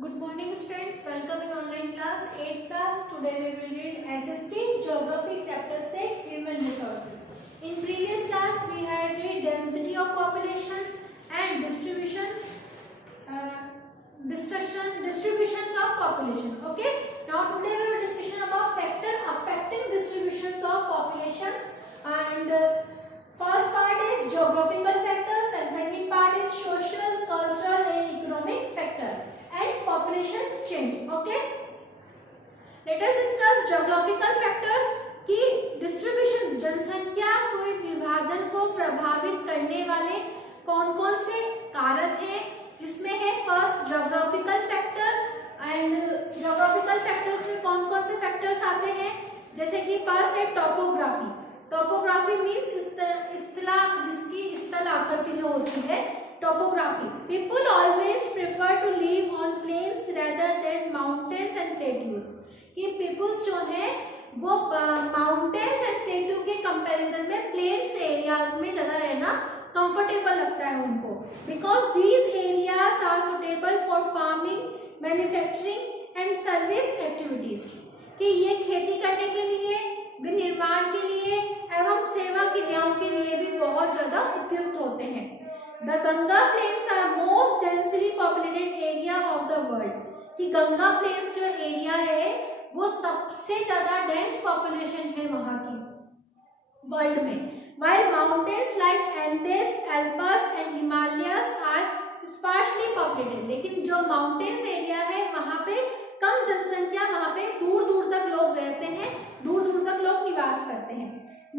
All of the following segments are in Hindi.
Good morning students, welcome in online class 8th class. Today we will read SST Geography chapter 6 Human Resources. In previous class we had read density of populations and distributions of population. Okay, now today we will discussion about factor affecting distributions of populations, and first part is geographical factors and second part is social, cultural and economic factor and population change. Okay, let us discuss geographical factors की डिस्ट्रीब्यूशन, जनसंख्या कोई विभाजन को प्रभावित करने वाले कौन कौन से कारक हैं, जिसमें है first geographical factor. And geographical factors में कौन कौन से फैक्टर्स आते हैं, जैसे कि फर्स्ट है टोपोग्राफी। टोपोग्राफी मीन्स जिसकी स्थल आकृति जो होती है, topography. People always prefer to live on plains rather than mountains and plateaus, कि पीपल्स जो है वो माउंटेन्स एंड प्लेट्यू के कंपैरिजन में प्लेन्स एरियाज में ज़्यादा रहना कंफर्टेबल लगता है उनको, because these areas are suitable for farming, manufacturing and service activities, कि ये खेती करने के लिए, विनिर्माण के लिए एवं सेवा क्रियाओं के लिए भी बहुत ज़्यादा उपयुक्त होते हैं। The Ganga Plains are most densely populated area of the world, कि गंगा प्लेन्स जो एरिया है वो सबसे ज्यादा डेंस पॉपुलेशन है वहाँ की वर्ल्ड में। While mountains like Andes, Alps and Himalayas are sparsely populated, लेकिन जो माउंटेन्स एरिया है वहाँ पे कम जनसंख्या, वहाँ पे दूर दूर तक लोग रहते हैं, दूर दूर तक लोग निवास करते हैं।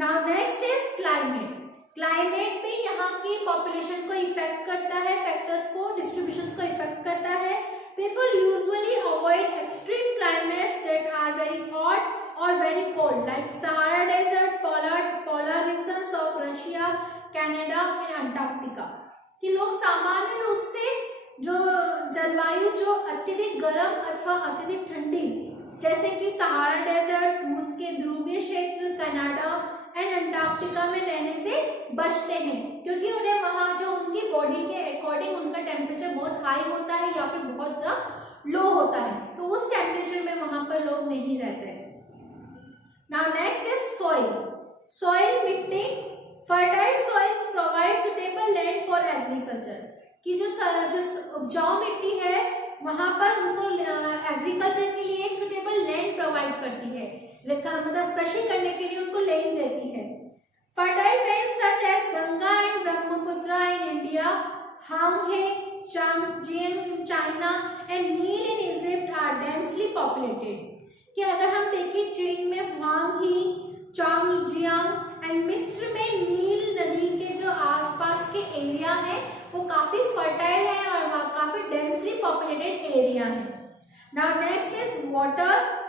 Now next is climate. Climate भी यहाँ की पॉपुलेशन को इफेक्ट करता है, फैक्टर्स को, डिस्ट्रीब्यूशन को इफेक्ट करता है। People usually avoid extreme climates that are very hot और very cold, like Sahara desert, polar regions of Russia, Canada and Antarctica, कि लोग सामान्य रूप से जो जलवायु जो अत्यधिक गर्म अथवा अत्यधिक ठंडी, जैसे कि सहारा डेजर्ट, रूस के ध्रुवीय क्षेत्र, कनाडा एंड अंटार्कटिका में रहने से बचते हैं, क्योंकि उन्हें वहाँ जो उनकी बॉडी के अकॉर्डिंग उनका टेम्परेचर बहुत हाई होता है या फिर बहुत लो होता है, तो उस टेम्परेचर में वहाँ पर लोग नहीं रहते हैं। Now next is soil. Soil मिट्टी, fertile soils provide suitable land for agriculture, कि जो उपजाऊ मिट्टी है वहाँ पर उनको एग्रीकल्चर के लिए एक सुटेबल लैंड प्रोवाइड करती है, मतलब कृषि करने के लिए उनको लैंड देती है। Fertile veins such as Ganga and Brahmaputra in India, Huang He, Chang Jiang in China and Nile in Egypt are densely populated, कि अगर हम देखें चीन में हुआंगही, चांगजियांग एंड मिस्र में नील नदी के जो आसपास के एरिया है वो काफी फर्टाइल है और वहाँ काफी डेंसली पॉपुलेटेड एरिया है। Now next is water.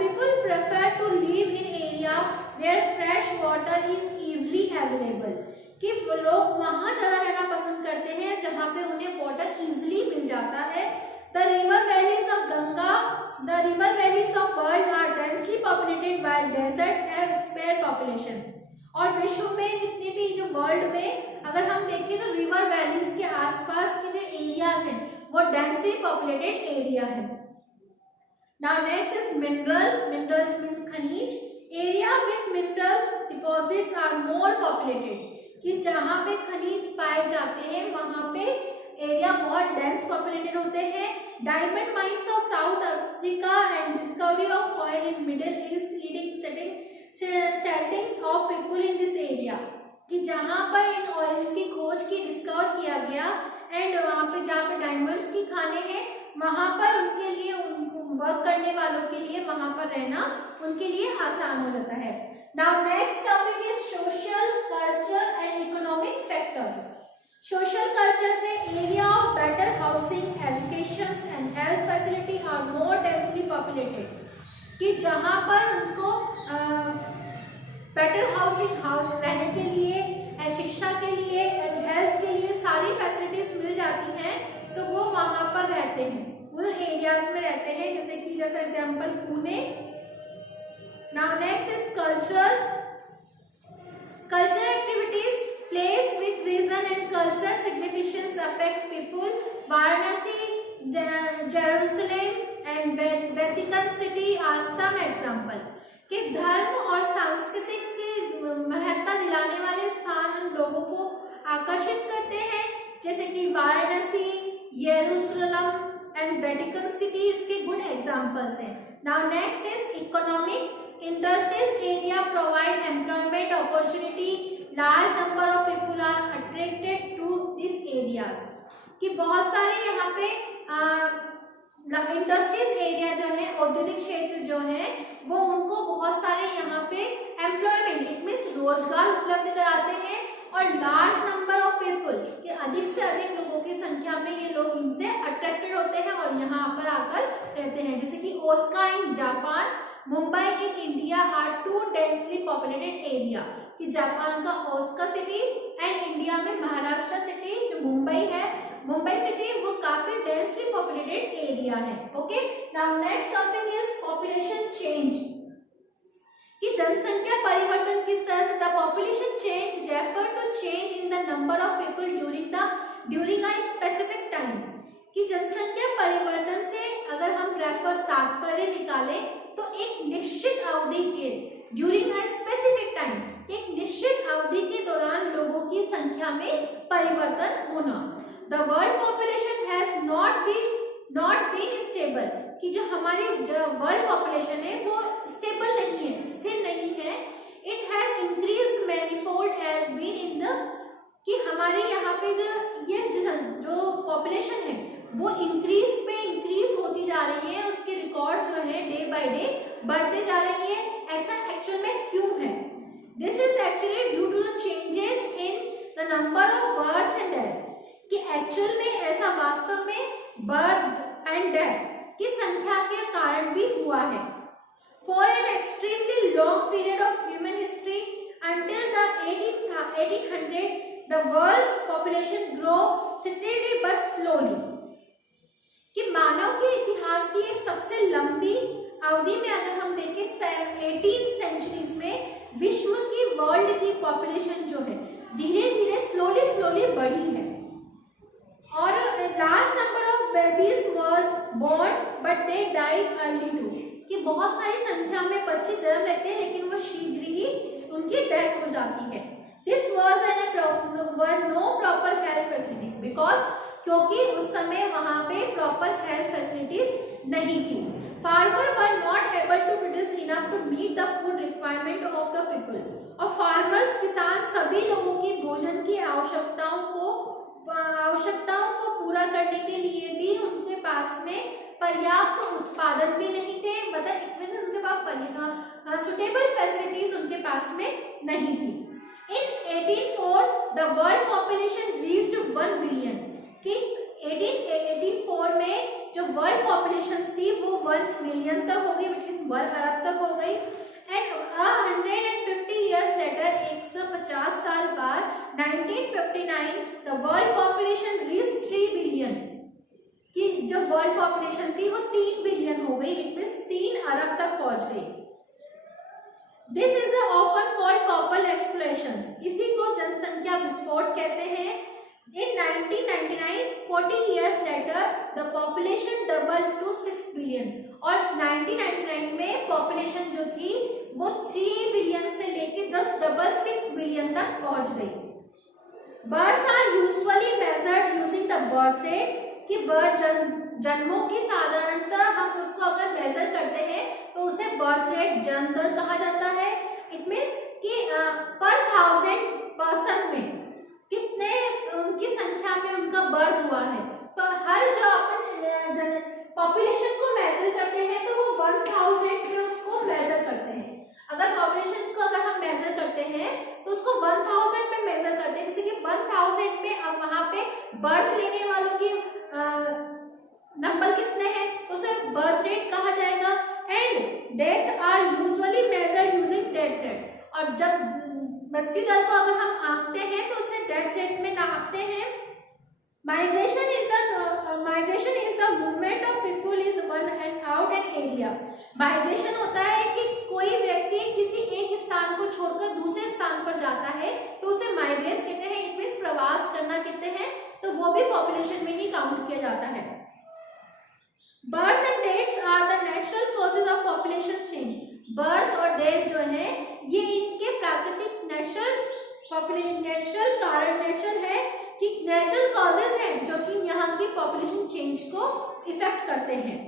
People prefer to live in area where fresh water is easily available, कि लोग वहाँ ज़्यादा रहना पसंद करते हैं जहाँ पे उन्हें वाटर इजीली मिल जाता है। The river valleys of Ganga, the river valleys of world are densely populated while desert have spare population, और विश्व में जितने भी जो वर्ल्ड में अगर हम देखें तो रिवर वैलीज के आसपास के जो एरियाज हैं वो डेंसली पॉपुलेटेड एरिया है। Now next is mineral. Minerals means खनिज। Area with minerals deposits are more populated, कि जहाँ पे खनिज पाए जाते हैं वहाँ पे एरिया बहुत डेंस पॉपुलेटेड होते हैं। Diamond mines of south Africa and discovery of oil in middle east leading settling of people in this area, कि जहाँ पर इन ऑयल्स की खोज की डिस्कवर किया गया एंड वहाँ पे जहाँ पे डायमंड्स की खाने हैं वहाँ पर उनके लिए, उनको वर्क करने वालों के लिए वहाँ पर रहना उनके लिए आसान हो जाता है। Now next topic is social, culture and economic factors. Social culture से area of better housing, education and health facility are more densely populated, कि जहाँ पर उनको बेटर हाउस रहने के लिए, शिक्षा के लिए एंड हेल्थ के लिए सारी फैसिलिटीज मिल जाती हैं तो वो वहाँ पर रहते हैं, उन एरियाज में रहते हैं, जैसे example Pune. Now next is culture. Culture activities, place with region and culture significance affect people. Varanasi Vatican city are some example. कि धर्म और सांस्कृतिक की महत्ता दिलाने वाले स्थान उन लोगों को आकर्षित करते हैं, जैसे कि वाराणसी, यरूशलेम एंड वेटिकन सिटी इसके गुड एग्जाम्पल्स हैं। Now next is economic. Industries area provide employment opportunity, large number of people are attracted to this areas. कि बहुत सारे यहाँ पे इंडस्ट्रीज एरिया जो है, औद्योगिक क्षेत्र जो है, वो उनको बहुत सारे यहाँ पे एम्प्लॉयमेंट इट मीन्स रोजगार उपलब्ध कराते हैं, और लार्ज नंबर ऑफ पीपल कि अधिक से अधिक लोगों की संख्या में ये लोग इनसे अट्रैक्टेड होते हैं और यहाँ पर आकर रहते हैं। जैसे कि Osaka in Japan, Mumbai in India are two densely populated area. कि जापान का ओसाका सिटी एंड इंडिया में महाराष्ट्र सिटी जो मुंबई है, मुंबई सिटी वो काफी डेंसली पॉपुलेटेड एरिया है। Okay, now next topic is population change. कि जनसंख्या परिवर्तन किस तरह से, the population change refer to change in the number of people during a specific time. कि जनसंख्या परिवर्तन से अगर हम रेफर तात्पर्य निकालें तो एक निश्चित अवधि के ड्यूरिंग अ स्पेसिफिक टाइम, एक निश्चित अवधि के दौरान लोगों की संख्या में परिवर्तन होना। The world population has not been stable. कि जो हमारी वर्ल्ड पॉपुलेशन है वो स्टेबल नहीं है, स्थिर नहीं है। It has increase manifold as been in the, कि हमारे यहाँ पे जो पॉपुलेशन है वो इंक्रीज होती जा रही है, उसके रिकॉर्ड जो है डे बाय डे बढ़ते जा रही है। ऐसा एक्चुअल में क्यों है? This is actually due to the changes in the number of births and death. कि एक्चुअल में ऐसा वास्तव में बर्थ एंड डेथ की संख्या के कारण भी हुआ है। For an extremely long period of human history until the 1800 the world's population grow steadily but slowly. कि मानव के इतिहास की एक सबसे लंबी अवधि में अगर हम देखें 18 सेंचुरीज में विश्व की वर्ल्ड की पॉपुलेशन जो है धीरे धीरे स्लोली बढ़ी है, और large number of babies were born but they died early too. कि बहुत सारी संख्या में बच्चे जन्म लेते हैं लेकिन वो शीघ्र ही उनकी डेथ हो जाती है। This was no proper health facility because, क्योंकि उस समय वहां पे प्रॉपर हेल्थ फैसिलिटीज नहीं थी। Farmer were not able to produce enough to meet the food requirement of the people. और फार्मर्स किसान सभी लोगों की भोजन की आवश्यकताओं को पूरा करने के लिए भी उनके पास में पर्याप्त उत्पादन भी नहीं थे, मतलब इनमें से उनके पास सुटेबल फैसिलिटीज उनके पास में नहीं थी। इन 1804 the world population reached 1 billion. कि 1804 में जो वर्ल्ड पॉपुलेशन थी वो 1 मिलियन तक हो गई, बिटवीन 1 अरब तक हो गई। एंड 150 years later, 150 साल बाद 1959 the world population reached 3 billion. कि जो वर्ल्ड पॉपुलेशन थी वो 3 बिलियन हो गई, इट मींस 3 अरब तक पहुंच गई। This is often called popular exploration. इसी को जनसंख्या विस्फोट कहते हैं। In 1999, 40 years later, the population doubled to 6 billion। और 1999 में पॉपुलेशन जो थी वो 3 बिलियन से लेके जस्ट डबल 6 बिलियन तक पहुंच गई। Births are usually measured using the birth rate। कि बर्थ जन्मों की साधारणतः हम उसको अगर मेजर करते हैं तो उसे बर्थ रेट, जन्म दर कहा जाता है। इट मीन्स कि पर 1000 पर्सन में कितने उनकी संख्या में उनका बर्थ हुआ है। तो हर जो अपन पॉपुलेशन को मेजर करते हैं तो वो 1000 में उसको मेजर करते हैं। अगर पॉपुलेशन को अगर हम मेजर करते हैं तो उसको 1000 में मेजर करते हैं। जैसे कि 1000 में अब वहां पे बर्थ लेने वालों की नंबर कितने हैं तो उसे बर्थ रेट कहा जाएगा। And death are usually measured using death rate. और जब मृत्यु दर को अगर हम आंकते हैं तो उसे डेथ रेट में नापते हैं। Migration is the movement of people is one and out an area. Migration होता है कि कोई व्यक्ति किसी एक स्थान को छोड़कर दूसरे स्थान पर जाता है तो उसे माइग्रेट कहते हैं। इट मीन्स प्रवास करना कहते हैं, तो वो भी पॉपुलेशन में ही काउंट किया जाता है। Birth and deaths are the natural population change, birth और डेथ जो है ये इनके प्राकृतिक नेचुरल कारण है कि नेचुरल कॉजेज हैं जो कि यहाँ की पॉपुलेशन चेंज को इफेक्ट करते हैं।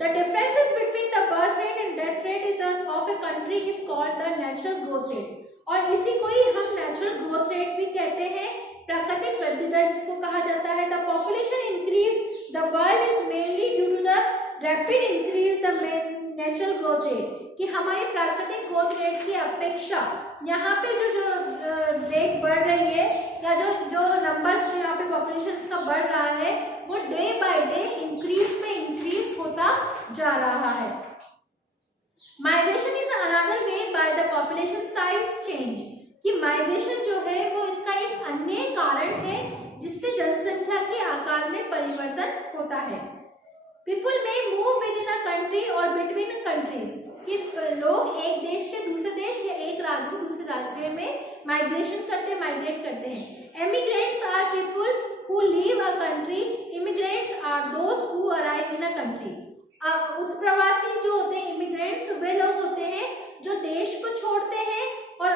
The differences between the birth rate and death rate of a country is called the natural growth rate, और इसी को ही हम नेचुरल ग्रोथ रेट भी कहते हैं, प्राकृतिक वृद्धि दर जिसको कहा जाता है। The population increase the world is mainly due to the rapid increase the natural growth rate, कि हमारी प्राकृतिक ग्रोथ रेट की अपेक्षा यहाँ पे जो रेट बढ़ रही है या जो नंबर्स यहाँ पे पॉपुलेशन का बढ़ रहा है वो डे बाय डे इंक्रीज होता जा रहा है। Migration is another way by the population size change, कि माइग्रेशन जो है वो इसका एक अन्य कारण है जिससे जनसंख्या के आकार में परिवर्तन होता है। पीपल में move with in a country और बिटवीन कंट्रीज, कि लोग एक देश से दूसरे देश या एक राज्य से दूसरे राज्य में माइग्रेट करते हैं। Emigrants are people who leave a country, immigrants are those who arrive in a country. उत्प्रवासी जो होते हैं, इमिग्रेंट्स वे लोग होते हैं जो देश को छोड़ते हैं, और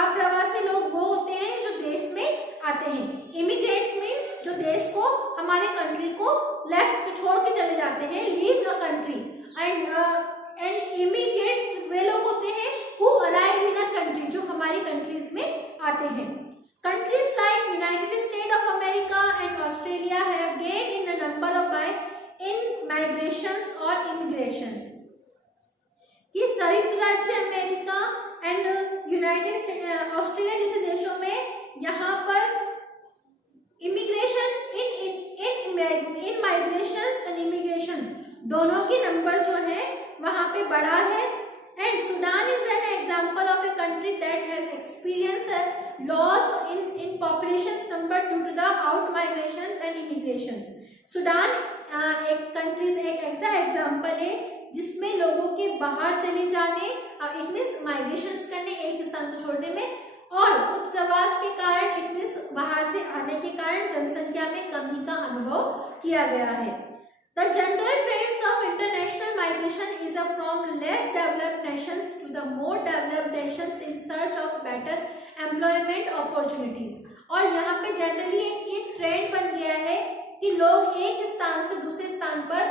अप्रवासी लोग वो होते हैं जो देश में आते हैं। इमिग्रेंट्स मीन्स जो देश को, हमारे कंट्री को लेफ्ट छोड़ के चले जाते हैं, leave a country, and immigrants वे लोग होते हैं who arrive in a country, जो हमारी कंट्रीज में आते हैं। Countries like United States of America and Australia have gained in the number of migrations or immigrations, कि संयुक्त राज्य America and United state Australia जैसे देशों में यहाँ पर इमिग्रेशंस इन माइग्रेशंस एंड इमिग्रेशंस दोनों की नंबर जो है वहाँ पे बढ़ा है। And Sudan is an example of a country that has experienced a loss in populations number due to the out migrations and immigrations. Sudan एक ऐसा एग्जाम्पल है जिसमें लोगों के बाहर चले जाने, इट मीन्स माइग्रेशंस करने, एक स्थान को छोड़ने में, और उत्प्रवास के कारण, इट मीन्स बाहर से आने के कारण जनसंख्या में कमी का अनुभव किया गया है। The general trends of international migration is from less developed nations to the more developed nations in search of better employment opportunities, और यहाँ पे जनरली ये ट्रेंड बन गया है कि लोग एक स्थान से दूसरे स्थान पर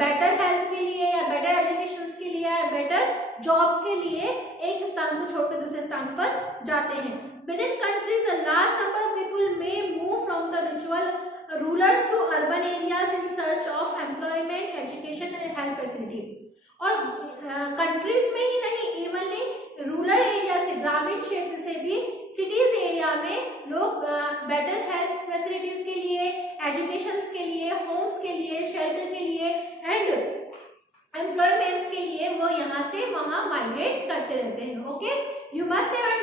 बेटर हेल्थ के लिए या बेटर एजुकेशन के लिए या बेटर जॉब्स के लिए एक स्थान को छोड़कर दूसरे स्थान पर जाते हैं। Within countries, a large number of people may move from the rurals to urban areas in search of employment, education and health facility, और कंट्रीज में ही नहीं, इवनली रूरल एरिया से, ग्रामीण क्षेत्र से भी सिटीज एरिया में लोग बेटर हेल्थ फैसिलिटीज के लिए, एजुकेशंस के लिए, होम्स के लिए, शेल्टर के लिए एंड एम्प्लॉयमेंट्स के लिए वो यहाँ से वहाँ माइग्रेट करते रहते हैं। Okay, you must have